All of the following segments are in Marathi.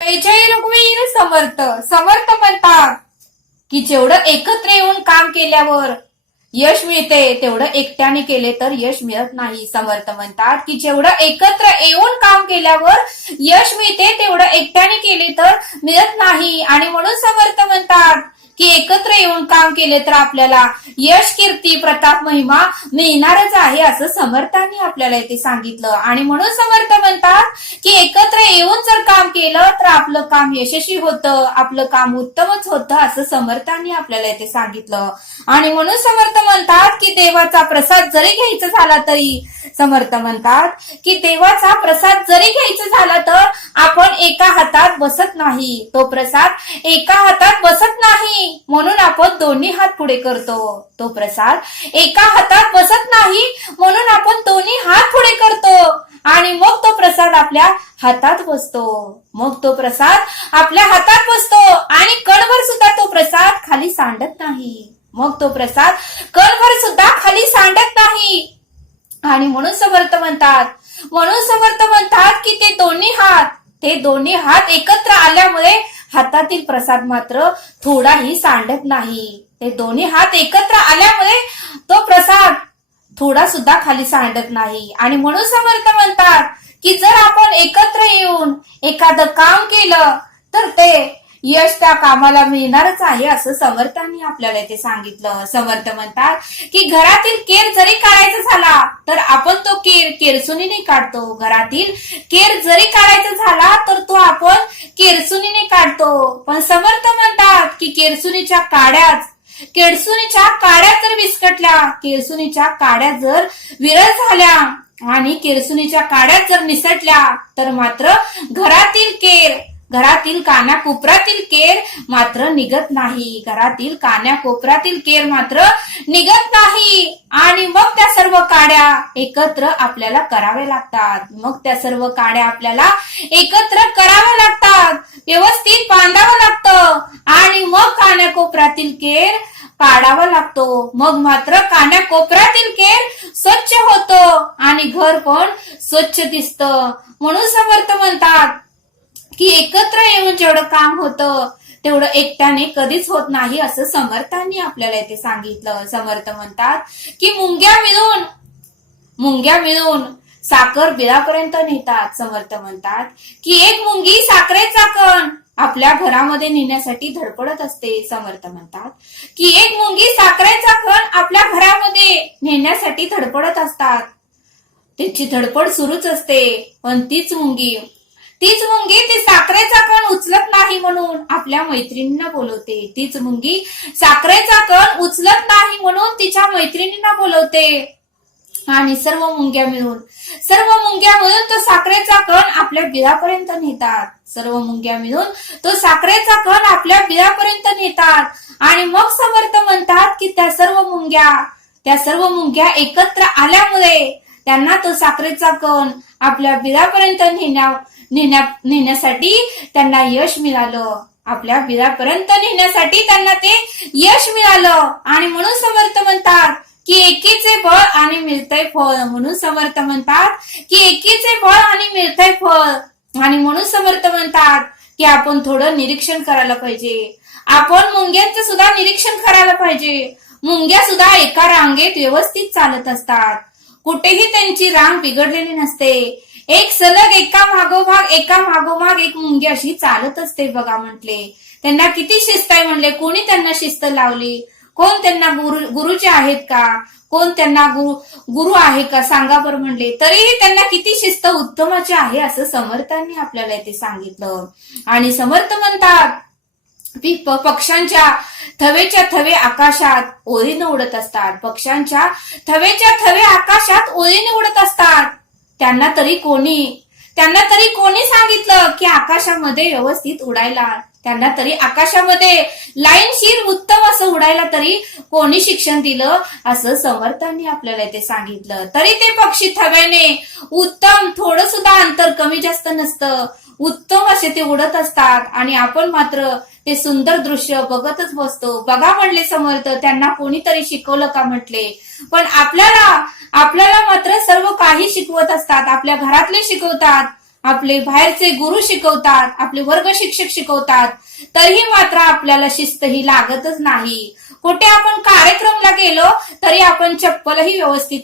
जय रघुवीर समर्थ समर्थ म्हणतात की जेवढं एकत्र येऊन काम केल्यावर यश मिळते तेवढं एकट्याने केले तर यश मिळत नाही. समर्थ म्हणतात की जेवढं एकत्र येऊन काम केल्यावर यश मिळते तेवढं एकट्याने केले तर मिळत नाही. आणि म्हणून समर्थ म्हणतात की एकत्र येऊन काम केले तर आपल्याला यश कीर्ती प्रताप महिमा मिळणारच आहे असं समर्थांनी आपल्याला इथे सांगितलं. आणि म्हणून समर्थ म्हणतात की एकत्र येऊन जर काम केलं तर आपलं काम यशस्वी होतं, आपलं काम उत्तमच होतं असं समर्थांनी आपल्याला इथे सांगितलं. आणि म्हणून समर्थ म्हणतात की देवाचा प्रसाद जरी घ्यायचा झाला तरी समर्थ म्हणतात की देवाचा प्रसाद जरी घ्यायचा झाला तर आपण एका हातात बसत नाही, तो प्रसाद एका हातात बसत नाही म्हणून आपण दोन्ही हात पुढे करतो. तो प्रसाद एका हातात बसत नाही म्हणून आपण दोन्ही हात पुढे करतो आणि मग तो प्रसाद आपल्या हातात बसतो. मग तो प्रसाद आपल्या हातात बसतो आणि कणभर सुद्धा तो प्रसाद खाली सांडत नाही. मग तो प्रसाद कणभर सुद्धा खाली सांडत नाही. आणि म्हणून समर्थ म्हणतात की ते दोन्ही हात एकत्र आल्यामुळे हातातील प्रसाद मात्र थोडाही सांडत नाही. ते दोन्ही हात एकत्र आल्यामुळे तो प्रसाद थोडा सुद्धा खाली सांडत नाही. आणि म्हणून समर्थ म्हणतात की जर आपण एकत्र येऊन एखादं काम केलं तर ते यश त्या कामाला मिळणारच आहे असं समर्थांनी आपल्याला इथे सांगितलं. समर्थ म्हणतात की घरातील केर जरी काढायचा झाला तर आपण तो केरसुनीने काढतो. घरातील केर जरी काढायचा झाला तर तो आपण केरसुनीने काढतो. पण समर्थ म्हणतात की केरसुनीच्या काड्या जर विस्कटल्या, केरसुनीच्या काड्या जर विरळ झाल्या आणि केरसुनीच्या काड्या जर निसटल्या तर मात्र घरातील कानाकोपऱ्यातील केर मात्र निघत नाही. घरातील कानाकोपऱ्यातील केर मात्र निघत नाही. आणि मग त्या सर्व काड्या एकत्र आपल्याला कराव्या लागतात. व्यवस्थित बांधावं लागतं आणि मग कानाकोपऱ्यातील केर काढावा लागतो. मग मात्र कानाकोपऱ्यातील केर स्वच्छ होतो आणि घर पण स्वच्छ दिसतं. म्हणून समर्थ म्हणतात की एकत्र येऊन जेवढं काम होतं तेवढं एकट्याने कधीच होत नाही असं समर्थांनी आपल्याला इथे सांगितलं. समर्थ म्हणतात की मुंग्या मिळून साखर बिळापर्यंत नेतात. समर्थ म्हणतात की एक मुंगी साखरेचा कण आपल्या घरामध्ये नेण्यासाठी धडपडत असते. समर्थ म्हणतात की एक मुंगी साखरेचा कण आपल्या घरामध्ये नेण्यासाठी धडपडत असतात. त्याची धडपड सुरूच असते. पण तीच मुंगी ती साखरेचा कण उचलत नाही म्हणून आपल्या मैत्रिणींना बोलवते. तीच मुंगी साखरेचा कण उचलत नाही म्हणून तिच्या मैत्रिणींना बोलवते. आणि सर्व मुंग्या मिळून तो साखरेचा कण आपल्या बिळापर्यंत नेतात. आणि मग समर्थ म्हणतात की त्या सर्व मुंग्या एकत्र आल्यामुळे त्यांना तो साखरेचा कण आपल्या बिळापर्यंत नेण्यासाठी त्यांना यश मिळालं. आपल्या बिळापर्यंत नेण्यासाठी त्यांना ते यश मिळालं. आणि म्हणून समर्थ म्हणतात की एकीचे बळ आणि मिळतंय फळ. म्हणून समर्थ म्हणतात की एकीचे बळ आणि मिळतंय फळ. आणि म्हणून समर्थ म्हणतात की आपण थोडं निरीक्षण करायला पाहिजे. आपण मुंग्यांचं सुद्धा निरीक्षण करायला पाहिजे. मुंग्या सुद्धा एका रांगेत व्यवस्थित चालत असतात. कुठेही त्यांची रांग बिघडलेली नसते. एक सलग एका मागोमाग एक मुंगी अशी चालत असते. बघा म्हटले त्यांना किती शिस्त आहे म्हणले. कोणी त्यांना शिस्त लावली? कोण त्यांना गुरुचे आहेत का? कोण त्यांना गुरु आहे का? सांगा बरं म्हणले. तरीही त्यांना किती शिस्त उत्तमाची आहे असं समर्थांनी आपल्याला इथे सांगितलं. आणि समर्थ म्हणतात पक्ष्यांच्या थवेच्या थवे आकाशात ओळीने उडत असतात. पक्ष्यांच्या थवेच्या थवे आकाशात ओळीने उडत असतात. त्यांना तरी कोणी सांगितलं की आकाशामध्ये व्यवस्थित उडायला? त्यांना तरी आकाशामध्ये लाईनशीर उत्तम असं उडायला तरी कोणी शिक्षण दिलं असं समर्थांनी आपल्याला ते सांगितलं. तरी ते पक्षी थव्याने उत्तम, थोडं सुद्धा अंतर कमी जास्त नसतं, उत्तम असे ते उडत असतात. आणि आपण मात्र ते सुंदर दृश्य बघतच बसतो. बघा म्हणले समर्थ, त्यांना कोणीतरी शिकवलं का म्हटले. पण आपल्याला मात्र सर्व काही शिकवत असतात. आपल्या घरातले शिकवतात, आपले बाहेरचे गुरु शिकवतात, आपले वर्ग शिक्षक शिकवतात, तरीही मात्र आपल्याला शिस्त ही लागतच नाही. कुठे आपण कार्यक्रमला गेलो तरी आपण चप्पलही व्यवस्थित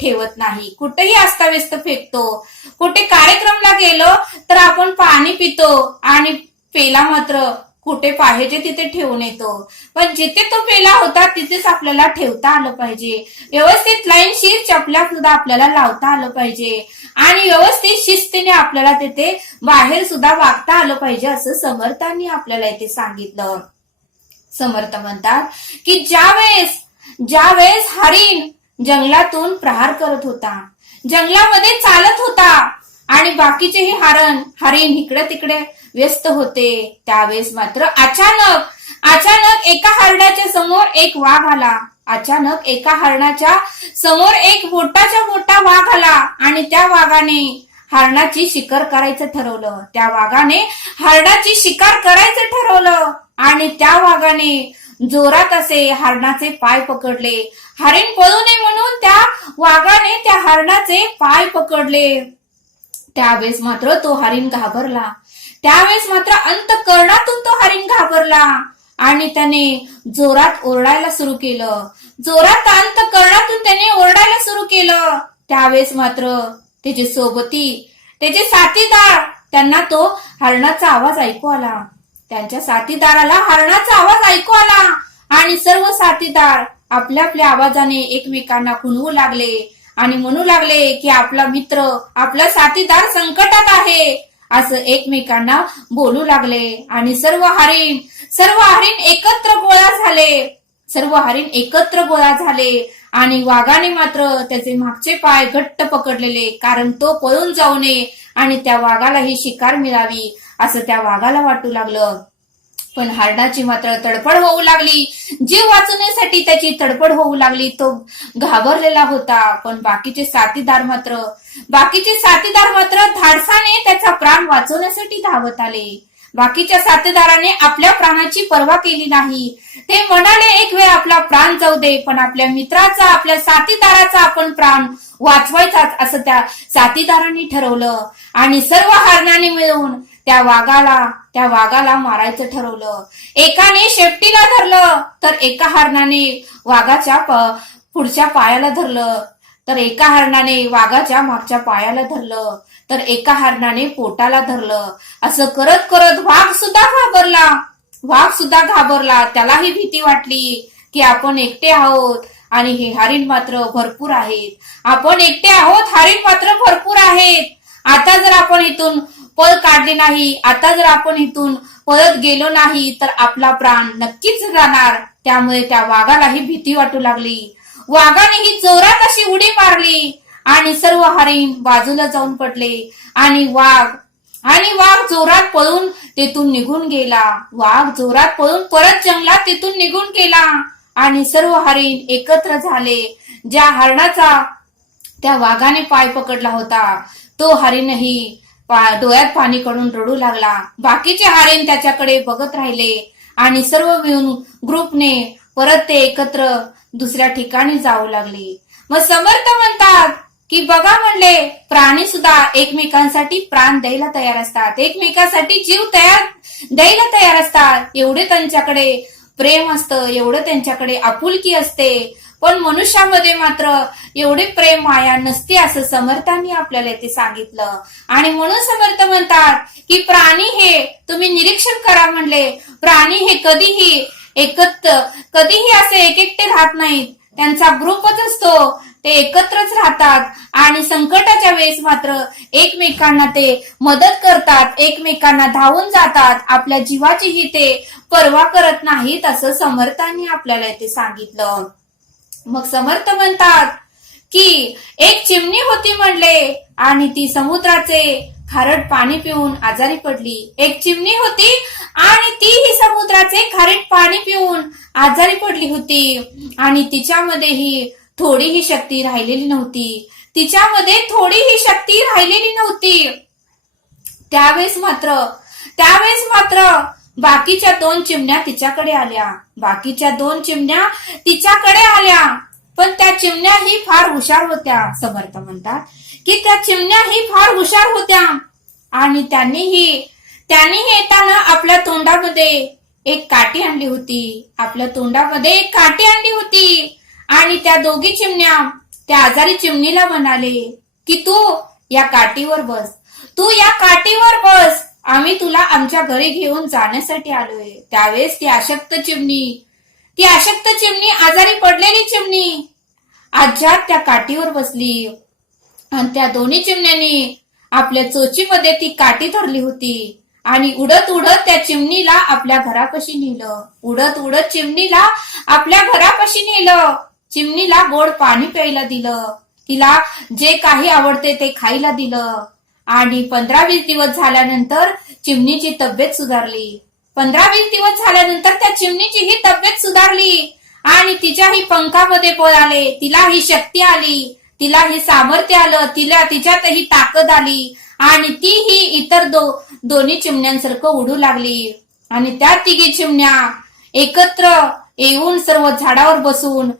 ठेवत नाही, कुठेही अस्ताव्यस्त फेकतो. कुठे कार्यक्रमला गेलो तर आपण पाणी पितो आणि पेला मात्र कुठे पाहिजे तिथे ठेवून येतो. पण जिथे तो पेला होता तिथेच आपल्याला ठेवता आलं पाहिजे. व्यवस्थित लाईनशीर चपल्या सुद्धा आपल्याला लावता आलं पाहिजे आणि व्यवस्थित शिस्तीने आपल्याला तिथे बाहेर सुद्धा वागता आलं पाहिजे, असं समर्थांनी आपल्याला इथे सांगितलं. समर्थ म्हणतात की ज्यावेळेस हरिण जंगलातून प्रहार करत होता, जंगलामध्ये चालत होता आणि बाकीचेही हरिण इकडे तिकडे व्यस्त होते, त्यावेळेस मात्र अचानक एका हरणाच्या समोर एक वाघ आला. अचानक एका हरणाच्या समोर एक मोठाच्या मोठा वाघ आला आणि त्या वाघाने हरणाची शिकार करायचं ठरवलं. त्या वाघाने हरणाची शिकार करायचं ठरवलं आणि त्या वाघाने जोरात असे हरणाचे पाय पकडले. हरिण पळू नये म्हणून त्या वाघाने त्या हरणाचे पाय पकडले. त्यावेळेस मात्र तो हरिण घाबरला. त्यावेळेस मात्र अंतःकरणातून तो हरिण घाबरला आणि त्याने जोरात ओरडायला सुरू केलं. जोरात अंतःकरणातून त्याने ओरडायला सुरू केलं. त्यावेळेस मात्र त्याचे सोबती, त्याचे साथीदार, त्यांना तो हरणाचा आवाज ऐकू आला. त्यांच्या साथीदाराला हरणाचा आवाज ऐकू आला आणि सर्व साथीदार आपल्या आपल्या आवाजाने एकमेकांना खुणवू लागले आणि म्हणू लागले की आपला मित्र, आपला साथीदार संकटात आहे, असं एकमेकांना बोलू लागले. आणि सर्व हरिण एकत्र गोळा झाले आणि वाघाने मात्र त्याचे मागचे पाय घट्ट पकडलेले, कारण तो पळून जाऊ नये आणि त्या वाघाला ही शिकार मिळावी असं त्या वाघाला वाटू लागलं. पण हरणाची मात्र तडफड होऊ लागली, जीव वाचवण्यासाठी त्याची तडफड होऊ लागली. तो घाबरलेला होता. पण बाकीचे साथीदार मात्र धाडसाने त्याचा प्राण वाचवण्यासाठी धावत आले. बाकीच्या साथीदाराने आपल्या प्राणाची पर्वा केली नाही. ते म्हणाले एक वेळ आपला प्राण जाऊ दे, पण आपल्या मित्राचा, आपल्या साथीदाराचा आपण प्राण वाचवायचाच असं त्या साथीदारांनी ठरवलं. आणि सर्व हरणाने मिळून त्या वाघाला मारायचं ठरवलं. एकाने शेपटीला धरलं तर एका हरणाने वाघाच्या पुढच्या पायाला धरलं, तर एका हरणाने वाघाच्या मागच्या पायाला धरलं, तर एका हरणाने पोटाला धरलं. असं करत करत वाघ सुद्धा घाबरला. त्यालाही भीती वाटली की आपण एकटे आहोत आणि हे हरिण मात्र भरपूर आहेत. आपण एकटे आहोत, हरिण मात्र भरपूर आहेत. आता जर आपण इथून पळ काढली नाही, आता जर आपण इथून पळत गेलो नाही तर आपला प्राण नक्कीच जाणार. त्यामुळे त्या वाघालाही भीती वाटू लागली. वाघानेही जोरात अशी उडी मारली आणि सर्व हरिण बाजूला जाऊन पडले आणि वाघ जोरात पळून तेथून निघून गेला. वाघ जोरात पळून परत जंगलात तेथून निघून गेला आणि सर्व हरिण एकत्र झाले. ज्या हरणाचा त्या वाघाने पाय पकडला होता तो हरिणही डोळ्यात पाणी काढून रडू लागला. बाकीचे हरिण त्याच्याकडे बघत राहिले आणि सर्व मिळून ग्रुपने परत ते एकत्र दुसऱ्या ठिकाणी जाऊ लागले. मग समर्थ म्हणतात की बघा म्हणले, प्राणी सुद्धा एकमेकांसाठी प्राण द्यायला तयार असतात, एकमेकांसाठी जीव द्यायला तयार असतात. एवढे त्यांच्याकडे प्रेम असतं, एवढं त्यांच्याकडे आपुलकी असते. पण मनुष्यामध्ये मात्र एवढे प्रेम माया नसते असं समर्थांनी आपल्याला ते सांगितलं. आणि म्हणून समर्थ म्हणतात की प्राणी हे तुम्ही निरीक्षण करा म्हणले, प्राणी हे कधीही असे एकटे राहत नाहीत. त्यांचा ग्रुपच असतो, ते एकत्रच राहतात आणि संकटाच्या वेळेस मात्र एकमेकांना ते मदत करतात, एकमेकांना धावून जातात. आपल्या जीवाचीही ते पर्वा करत नाहीत असं समर्थांनी आपल्याला ते सांगितलं. मग समर्थ म्हणतात की एक चिमणी होती म्हणले आणि ती समुद्राचे खारट पाणी पिऊन आजारी पडली. एक चिमणी होती आणि तीही समुद्राचे खारट पाणी पिऊन आजारी पडली होती आणि तिच्यामध्येही थोडीही शक्ती राहिलेली नव्हती. त्यावेळेस मात्र बाकीच्या दोन चिमण्या तिच्याकडे आल्या. पण त्या चिमण्याही फार हुशार होत्या. समर्थ म्हणतात की त्या चिमण्याही फार हुशार होत्या. आणि त्यांनी येताना आपल्या तोंडामध्ये एक काठी आणली होती. आपल्या तोंडामध्ये एक काठी आणली होती आणि त्या दोघी चिमण्या त्या आजारी चिमणीला म्हणाले की तू या काठीवर बस, तू या काठीवर बस, आम्ही तुला आमच्या घरी घेऊन जाण्यासाठी आलोय. त्यावेळेस ती अशक्त चिमणी आजारी पडलेली चिमणी आज्यात त्या काठीवर बसली आणि त्या दोन्ही चिमण्यांनी आपल्या चोचीमध्ये ती काठी धरली होती आणि उडत उडत त्या चिमणीला आपल्या घरापाशी नेलं. उडत उडत चिमणीला आपल्या घरापाशी नेलं. चिमणीला गोड पाणी प्यायला दिलं, तिला जे काही आवडते ते खायला दिलं आणि 15-20 दिवस झाल्यानंतर चिमणीची तब्येत सुधारली. 15-20 दिवस झाल्यानंतर त्या चिमणीची ही तब्येत सुधारली आणि तिच्याही पंखामध्ये बळ आले, तिला ही शक्ती आली, तिला ही सामर्थ्य आलं, तिच्यातही ताकद आली आणि ती ही इतर दोन्ही चिमण्यांसारखं उडू लागली. आणि त्या तिघी चिमण्या एकत्र येऊन सर्व झाडावर बसून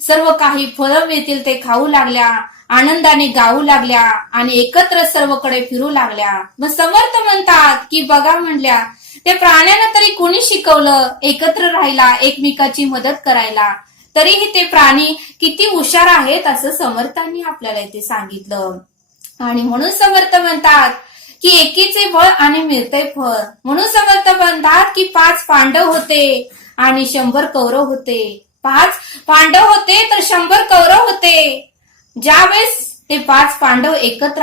सर्व काही फळं मिळतील ते खाऊ लागल्या, आनंदाने गाऊ लागल्या आणि एकत्र सर्वकडे फिरू लागल्या. मग समर्थ म्हणतात की बघा म्हणल्या, ते प्राण्यांना तरी कोणी शिकवलं एकत्र राहायला, एकमेकाची मदत करायला, तरीही ते प्राणी किती हुशार आहेत असं समर्थांनी आपल्याला इथे सांगितलं. आणि म्हणून समर्थ म्हणतात की एकीचे बळ आणि मिळतंय फळ. म्हणून समर्थ म्हणतात की 5 पांडव होते आणि 100 कौरव होते. 5 पांडव होते तर 100 कौरव होते. ज्यावेळेस ते 5 पांडव एकत्र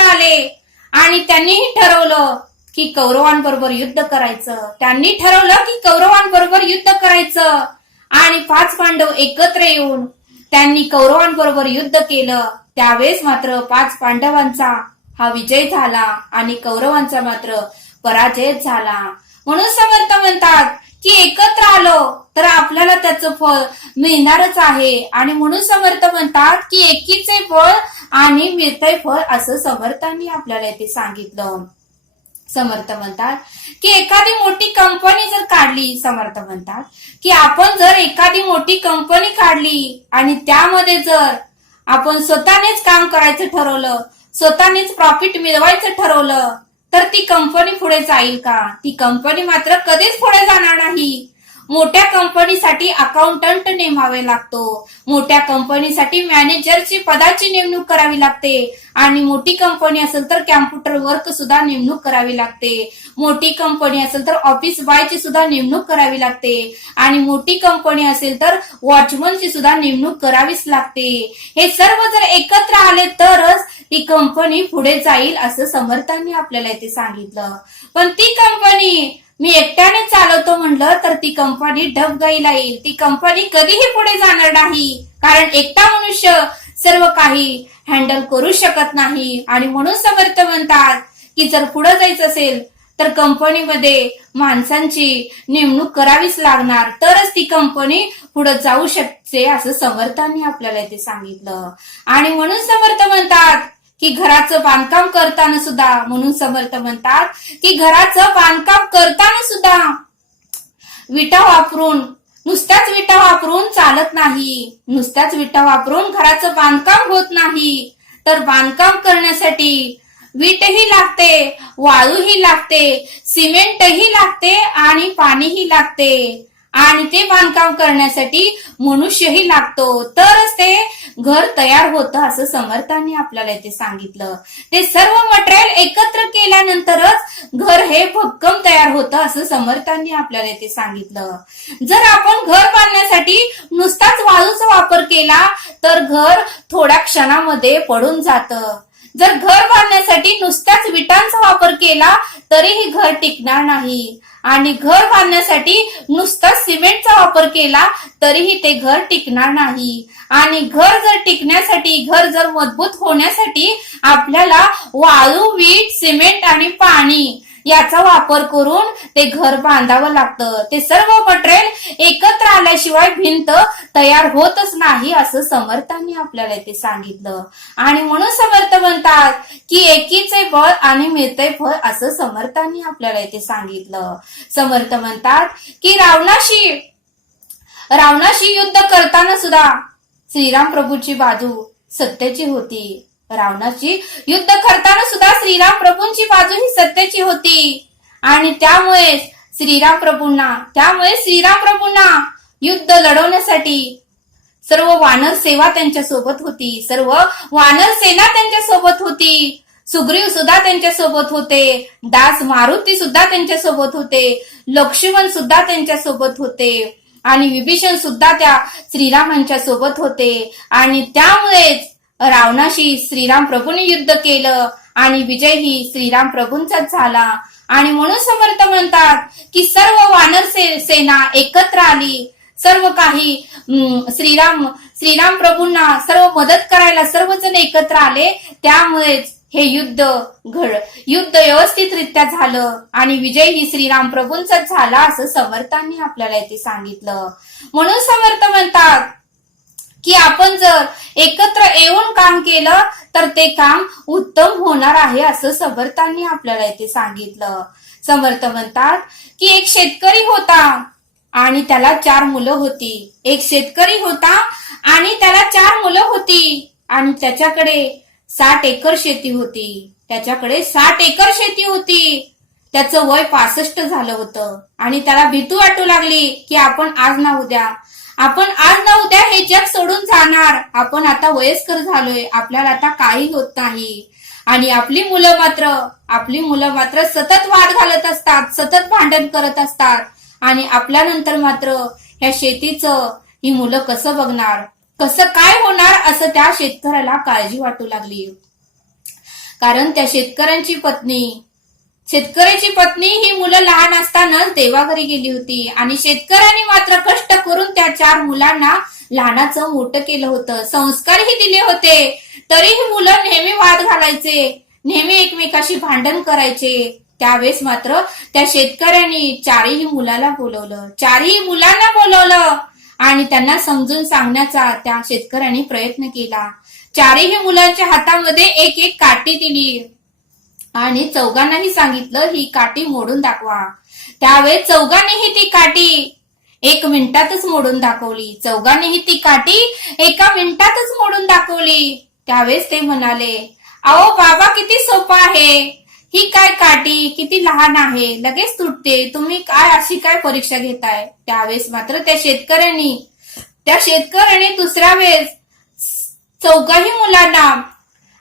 आले आणि त्यांनीही ठरवलं की कौरवांबरोबर युद्ध करायचं. आणि 5 पांडव एकत्र येऊन त्यांनी कौरवांबरोबर युद्ध केलं. त्यावेळेस मात्र 5 पांडवांचा हा विजय झाला आणि कौरवांचा मात्र पराजय झाला. म्हणून समर्थ म्हणतात की एकत्र आलो तर आपल्याला त्याचं फळ मिळणारच आहे. आणि म्हणून समर्थ म्हणतात की एकीचे फळ आणि मिळतंय फळ असं समर्थांनी आपल्याला इथे सांगितलं. समर्थ म्हणतात की एखादी मोठी कंपनी जर काढली, समर्थ म्हणतात की आपण जर एखादी मोठी कंपनी काढली आणि त्यामध्ये जर आपण स्वतःनेच काम करायचं ठरवलं, स्वतःनेच प्रॉफिट मिळवायचं ठरवलं, तर ती कंपनी पुढे जाईल का? ती कंपनी मात्र कधीच पुढे जाणार नाही. मोठ्या कंपनीसाठी अकाउंटंट नेमावे लागतो, मोठ्या कंपनीसाठी मॅनेजरची पदाची नेमणूक करावी लागते आणि मोठी कंपनी असेल तर कॅम्प्युटर वर्क सुद्धा नेमणूक करावी लागते. मोठी कंपनी असेल तर ऑफिस बॉयची सुद्धा नेमणूक करावी लागते आणि मोठी कंपनी असेल तर वॉचमनची सुद्धा नेमणूक करावीच लागते. हे सर्व जर एकत्र आले तरच ती कंपनी पुढे जाईल असं समर्थांनी आपल्याला इथे सांगितलं. पण ती कंपनी मी एकट्याने चालवतो म्हणलं तर ती कंपनी डबघाईला येईल, ती कंपनी कधीही पुढे जाणार नाही, कारण एकटा मनुष्य सर्व काही हँडल करू शकत नाही. आणि म्हणून समर्थ म्हणतात की जर पुढे जायचं असेल तर कंपनीमध्ये माणसांची नेमणूक करावीच लागणार, तरच ती कंपनी पुढे जाऊ शकते असं समर्थांनी आपल्याला इथे सांगितलं. आणि म्हणून समर्थ म्हणतात की घराचं बांधकाम करताना सुद्धा, म्हणून समर्थ म्हणतात की घराचं बांधकाम करताना सुद्धा नुसत्याच विटा वापरून चालत नाही. नुसत्याच विटा वापरून घराचं बांधकाम होत नाही, तर बांधकाम करण्यासाठी वीटही लागते, वाळूही लागते, सिमेंटही लागते आणि पाणीही लागते आणि ते बांधकाम करण्यासाठी मनुष्यही लागतो, तरच ते घर तयार होतं असं समर्थांनी आपल्याला इथे सांगितलं. ते सर्व मटेरियल एकत्र केल्यानंतरच घर हे भक्कम तयार होतं असं समर्थांनी आपल्याला इथे सांगितलं. जर आपण घर बांधण्यासाठी नुसताच वाळूचा वापर केला तर घर थोड्या क्षणामध्ये पडून जातं. जर घर बांधण्यासाठी नुसत्याच विटांचा वापर केला तरीही घर टिकणार नाही आणि घर बांधण्यासाठी नुसता सिमेंटचा वापर केला तरीही ते घर टिकणार नाही. आणि घर जर टिकण्यासाठी, घर जर मजबूत होण्यासाठी आपल्याला वाळू, वीट, सिमेंट आणि पाणी याचा वापर करून ते घर बांधावं लागतं. ते सर्व मटेरियल एकत्र आल्याशिवाय भिंत तयार होतच नाही असं समर्थांनी आपल्याला इथे सांगितलं. आणि म्हणून समर्थ म्हणतात की एकीचे बळ आणि मिळतंय फळ असं समर्थांनी आपल्याला इथे सांगितलं. समर्थ म्हणतात की रावणाशी युद्ध करताना सुद्धा श्रीराम प्रभूची बाजू सत्याची होती. रावणाची युद्ध करताना सुद्धा श्रीराम प्रभूंची बाजू ही सत्याची होती आणि त्यामुळे श्रीराम प्रभूंना युद्ध लढवण्यासाठी सर्व वानर सेवा त्यांच्या सोबत होती, सर्व वानर सेना त्यांच्या सोबत होती, सुग्रीव सुद्धा त्यांच्या सोबत होते, दास मारुती सुद्धा त्यांच्या सोबत होते, लक्ष्मण सुद्धा त्यांच्या सोबत होते आणि विभीषण सुद्धा त्या श्रीरामांच्या सोबत होते आणि त्यामुळेच रावणाशी श्रीराम प्रभूंनी युद्ध केलं आणि विजय ही श्रीराम प्रभूंचाच झाला. आणि म्हणून समर्थ म्हणतात की सर्व वानर सेना एकत्र आली, सर्व काही श्रीराम प्रभूंना सर्व मदत करायला सर्वजण एकत्र आले, त्यामुळेच हे युद्ध व्यवस्थितरित्या झालं आणि विजय ही श्रीराम प्रभूंचाच झाला असं समर्थांनी आपल्याला इथे सांगितलं. म्हणून समर्थ म्हणतात की आपण जर एकत्र येऊन काम केलं तर ते काम उत्तम होणार आहे असं समर्थांनी आपल्याला इथे सांगितलं. समर्थ म्हणतात की एक शेतकरी होता आणि त्याला 4 मुलं होती. एक शेतकरी होता आणि त्याला 4 मुलं होती आणि त्याच्याकडे 60 एकर शेती होती. त्याचं वय 65 झालं होतं आणि त्याला भीती वाटू लागली की आपण आज ना उद्या हे जग सोडून जाणार. आपण आता वयस्कर झालोय, आपल्याला आता काही होत नाही आणि आपली मुलं मात्र सतत वाद घालत असतात, सतत भांडण करत असतात आणि आपल्यानंतर मात्र ह्या शेतीचं ही मुलं कसं बघणार, कसं काय होणार असं त्या शेतकऱ्याला काळजी वाटू लागली. कारण त्या शेतकऱ्याची पत्नी ही मुलं लहान असतानाच देवाघरी गेली होती आणि शेतकऱ्यांनी मात्र कष्ट करून त्या 4 मुलांना लहानाचं मोठं केलं होतं, संस्कारही दिले होते. तरीही मुलं नेहमी वाद घालायचे, नेहमी एकमेकाशी भांडण करायचे. त्यावेळेस मात्र त्या शेतकऱ्यांनी 4ही मुलांना बोलवलं आणि त्यांना समजून सांगण्याचा त्या शेतकऱ्यांनी प्रयत्न केला. 4ही मुलांच्या हातामध्ये एक एक काठी दिली आणि चौघांनाही सांगितलं ही काठी मोडून दाखवा. त्यावेळेस चौघांनीही ती काठी 1 मिनिटातच मोडून दाखवली. त्यावेळेस ते म्हणाले, अहो बाबा किती सोपं आहे, ही काय काठी किती लहान आहे, लगेच तुटते, तुम्ही अशी काय परीक्षा घेताय. त्यावेळेस मात्र त्या शेतकऱ्याने दुसऱ्या वेळेस 4ही मुलांना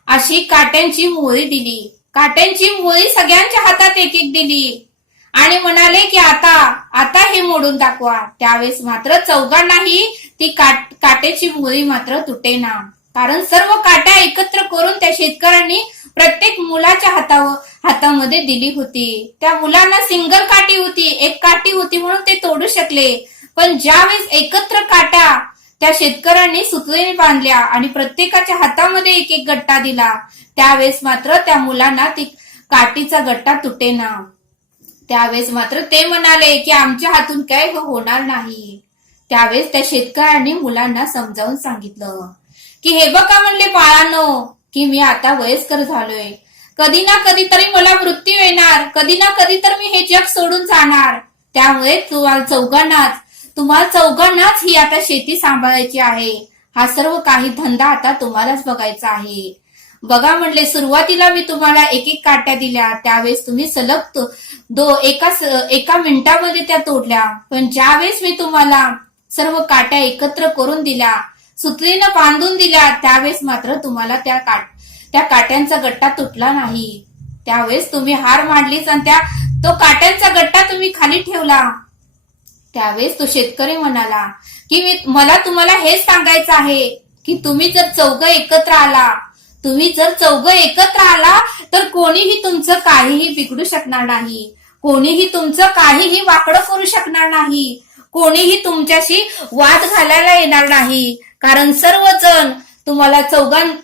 अशी काट्यांची मोळी दिली. काट्यांची मोळी सगळ्यांच्या हातात एक एक दिली आणि म्हणाले की आता हे मोडून दाखवा. त्यावेळेस मात्र चौघांनाही ती काट्याची मोळी मात्र तुटेना, कारण सर्व काट्या एकत्र करून त्या शेतकऱ्यांनी प्रत्येक मुलाच्या हातामध्ये दिली होती. त्या मुलांना सिंगल काठी होती, एक काठी होती म्हणून ते तोडू शकले. पण ज्यावेळेस एकत्र काट्या त्या शेतकऱ्यांनी सुतळीने बांधल्या आणि प्रत्येकाच्या हातामध्ये एक एक गट्टा दिला, त्यावेळेस मात्र त्या मुलांना ती काठीचा गट्टा तुटेना. त्यावेळेस मात्र ते म्हणाले की आमच्या हातून काय होणार नाही. त्यावेळेस त्या शेतकऱ्यांनी मुलांना समजावून सांगितलं की हे बघा म्हणले बाळांनो, की मी आता वयस्कर झालोय, कधी ना कधी तरी मला मृत्यू येणार, कधी ना कधी तर मी हे जग सोडून जाणार. त्यामुळे तुम्हाला चौघांनाच ही आता शेती सांभाळायची आहे. हा सर्व काही धंदा आता तुम्हालाच बघायचा आहे. बघा म्हणले, सुरुवातीला मी तुम्हाला एक एक काट्या दिल्या, त्यावेळेस तुम्ही सलग एका मिनिटामध्ये त्या तोडल्या. पण ज्यावेळेस मी तुम्हाला सर्व काट्या एकत्र करून दिल्या, सुतळीनं बांधून दिल्या, त्यावेळेस मात्र तुम्हाला त्या काट्यांचा गट्टा तुटला नाही. त्यावेळेस तुम्ही हार मांडलीच आणि तो काट्यांचा गट्टा तुम्ही खाली ठेवला. त्यावेळेस तो शेतकरी म्हणाला की मला तुम्हाला हेच सांगायचं आहे की तुम्ही जर चौघ एकत्र आला तर कोणीही तुमचं काहीही बिघडू शकणार नाही, कोणीही तुमचं काहीही वाकडं करू शकणार नाही, कोणीही तुमच्याशी वाद घालायला येणार नाही. कारण सर्वजण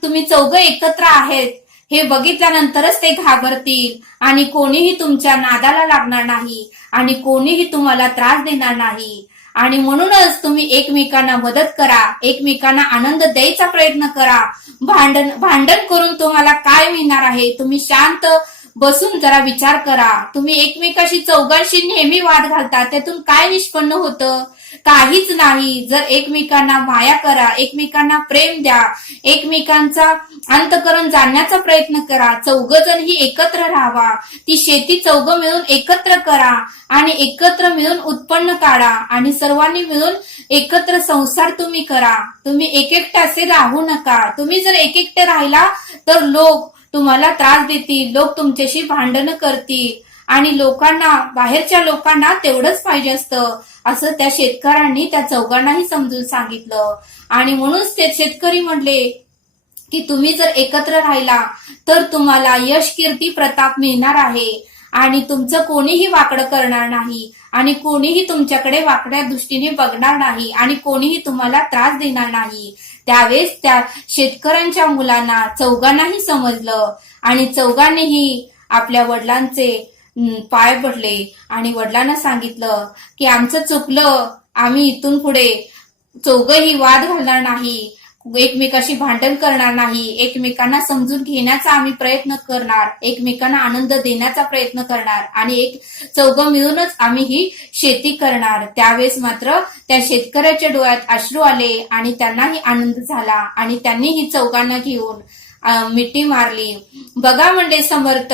तुम्ही चौघ एकत्र आहेत हे बघितल्यानंतरच ते घाबरतील आणि कोणीही तुमच्या नादाला लागणार नाही आणि कोणीही तुम्हाला त्रास देणार नाही. आणि म्हणूनच तुम्ही एकमेकांना मदत करा, एकमेकांना आनंद द्यायचा प्रयत्न करा. भांडण करून तुम्हाला काय मिळणार आहे, तुम्ही शांत बसून जरा विचार करा. तुम्ही एकमेकाशी चौघांशी नेहमी वाद घालता, त्यातून काय निष्पन्न होतं, काहीच नाही. जर एकमेकांना माया करा, एकमेकांना प्रेम द्या, एकमेकांचा अंतःकरण जाणण्याचा प्रयत्न करा, चौघजण ही एकत्र राहावा, ती शेती चौघ मिळून एकत्र करा आणि एकत्र मिळून उत्पन्न काढा आणि सर्वांनी मिळून एकत्र संसार तुम्ही करा. तुम्ही एकटे असे राहू नका. तुम्ही जर एकटे राहिला तर लोक तुम्हाला त्रास देतील, लोक तुमच्याशी भांडण करतील आणि लोकांना, बाहेरच्या लोकांना तेवढंच पाहिजे असतं असं त्या शेतकऱ्यांनी त्या चौघांनाही समजून सांगितलं. आणि म्हणूनच ते शेतकरी म्हणले की तुम्ही जर एकत्र राहिला तर तुम्हाला यश, कीर्ती, प्रताप मिळणार आहे आणि तुमचं कोणीही वाकडं करणार नाही आणि कोणीही तुमच्याकडे वाकड्या दृष्टीने बघणार नाही आणि कोणीही तुम्हाला त्रास देणार नाही. त्यावेळेस त्या शेतकऱ्यांच्या मुलांना चौघांनाही समजलं आणि चौघांनीही आपल्या वडिलांचे पाय पडले आणि वडिलांना सांगितलं की आमचं चुकलं, आम्ही इथून पुढे चौघही वाद घालणार नाही, एकमेकाशी भांडण करणार नाही, एकमेकांना समजून घेण्याचा आम्ही प्रयत्न करणार, एकमेकांना आनंद देण्याचा प्रयत्न करणार आणि एक चौघ मिळूनच आम्ही ही शेती करणार. त्यावेळेस मात्र त्या शेतकऱ्याच्या डोळ्यात अश्रू आले आणि त्यांनाही आनंद झाला आणि त्यांनी ही चौघांना घेऊन मिठी मारली. बघा म्हणजे समर्थ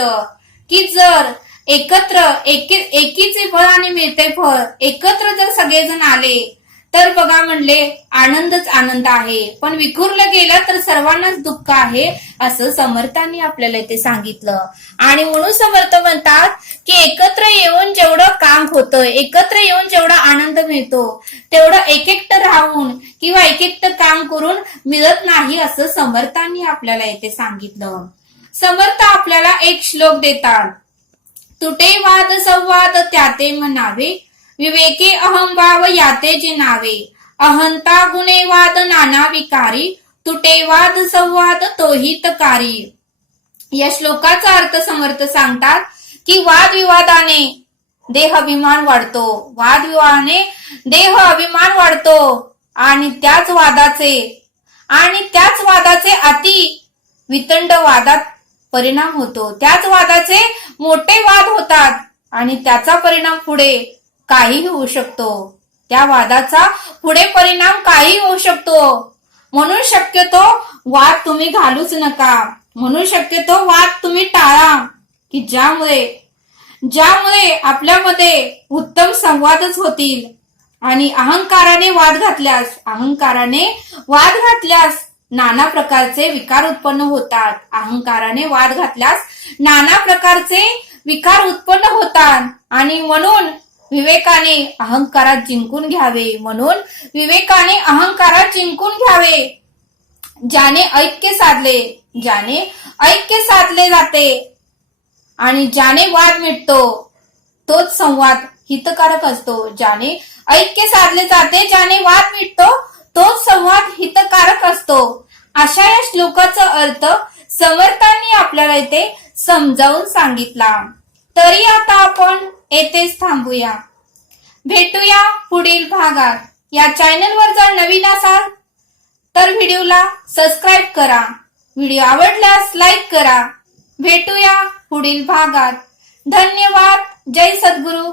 की जर एकत्र एकीचे फळ आणि मिळते फळ, एकत्र जर सगळेजण आले तर बघा म्हणले आनंदच आनंद आहे, पण विखुरलं गेलं तर सर्वांनाच दुःख आहे असं समर्थांनी आपल्याला इथे सांगितलं. आणि म्हणून समर्थ म्हणतात की एकत्र येऊन जेवढं काम होतं, एकत्र येऊन जेवढा आनंद मिळतो तेवढं एकटं राहून किंवा एकटं काम करून मिळत नाही असं समर्थांनी आपल्याला इथे सांगितलं. समर्थ आपल्याला एक श्लोक देतात, तुटे वाद संवाद त्याते म्हणावे, विवेके अहंभाव याते जे नावे, अहंता गुणे वाद नाना विकारी, तुटे वाद संवाद तोही तकारी. या श्लोकाचा अर्थ समर्थ सांगतात की वादविवादाने देह अभिमान वाढतो, वादविवादाने देह अभिमान वाढतो आणि त्याच वादाचे अति वितंड वादात परिणाम होतो. त्याच वादाचे मोठे वाद होतात आणि त्याचा परिणाम पुढे काही होऊ शकतो. त्या वादाचा पुढे परिणाम काही होऊ शकतो. म्हणून शक्यतो वाद तुम्ही घालूच नका. म्हणून शक्यतो वाद तुम्ही टाळा की ज्यामुळे आपल्यामध्ये उत्तम संवादच होतील. आणि अहंकाराने वाद घातल्यास नाना प्रकारचे विकार उत्पन्न होतात. अहंकाराने वाद घातल्यास नाना प्रकारचे विकार उत्पन्न होतात आणि म्हणून विवेकाने अहंकारात जिंकून घ्यावे. ज्याने ऐक्य साधले जाते आणि ज्याने वाद मिटतो तोच संवाद हितकारक असतो. ज्याने ऐक्य साधले जाते, ज्याने वाद मिटतो तोच संवाद हितकारक असतो. अशा या श्लोकाचा अर्थ समर्थांनी आपल्याला इथे समजावून सांगितला. तरी आता आपण येथेच थांबूया. भेटूया पुढील भागात. या चॅनलवर जर नवीन असाल तर व्हिडिओला सबस्क्राईब करा. व्हिडिओ आवडल्यास लाईक करा. भेटूया पुढील भागात. धन्यवाद. जय सद्गुरु.